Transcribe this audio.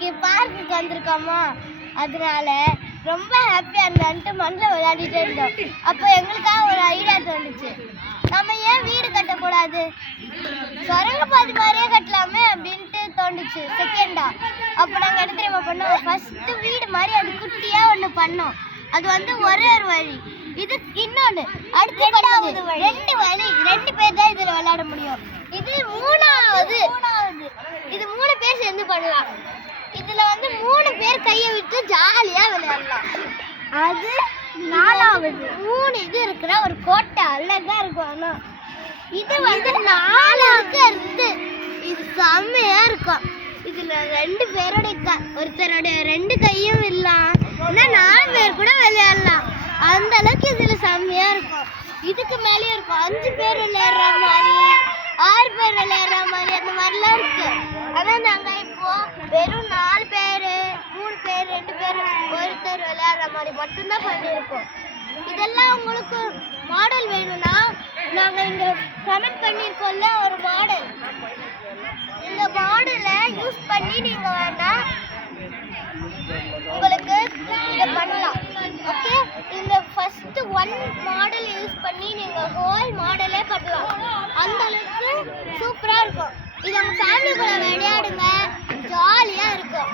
இன்னைக்கு பார்க்குக்கு வந்திருக்கோமா, அதனால ரொம்ப ஹாப்பியா இருந்தான்ட்டு மண்ணில் விளையாடிட்டே இருந்தோம். அப்போ எங்களுக்காக ஒரு ஐடியா தோணுச்சு, நம்ம ஏன் வீடு கட்டக்கூடாது, சுரங்கப்பாதை மாதிரியே கட்டலாமே அப்படின்ட்டு தோணுச்சு செகண்டா. அப்போ நாங்கள் என்ன தெரியுமா பண்ணோம், ஃபர்ஸ்ட் வீடு மாதிரி அது குட்டியா ஒன்று பண்ணோம். அது வந்து ஒரே ஒரு வழி, இது இன்னொன்று, அடுத்து ரெண்டு வழி, 2 பேர் தான் இதில் விளையாட முடியும். இது மூணாவது, இது 3 பேர் சேர்ந்து பண்ணலாம். இதுல வந்து 3 பேர் கையை விட்டு ஜாலியா விளையாடலாம். அது 4வது 3 இது இருக்கிற ஒரு கோட்டை அழகா இருக்கும். ஆனா இது வந்து 4வது இருந்து இது செம்மையா இருக்கும். இதுல 2 பேரோட ஒருத்தரோட 2 கையும் இல்லாம், 4 பேர் கூட விளையாடலாம். அந்த அளவுக்கு இதுல செம்மையா இருக்கும். இதுக்கு மேலேயும் இருக்கும், 5 பேர் விளையாடுற மாதிரி, 6 பேர் விளையாடுற மாதிரி, அந்த மாதிரிலாம் இருக்கு. ஆனா நாங்க இப்போ வெறும் 4 பேர், 3 பேர், 2 பேர், ஒருத்தர் விளையாடுற மாதிரி மட்டும்தான் பண்ணியிருக்கோம். இதெல்லாம் உங்களுக்கு மாடல் வேணும்னா நாங்க இங்க கமெண்ட் பண்ணியிருக்கோம்ல ஒரு மாடல், இந்த மாடலை யூஸ் பண்ணி நீங்க வேணா உங்களுக்கு இதை பண்ணலாம். ஓகே, இந்த ஃபர்ஸ்ட் 1 மாடல் யூஸ் பண்ணி நீங்க ஹோல் மாடலே பண்ணலாம். அந்த அளவுக்கு சூப்பரா இருக்கும். இது உங்க ஃபேமிலி கூட விளையாடுங்க, ஜாலியா இருக்கும்.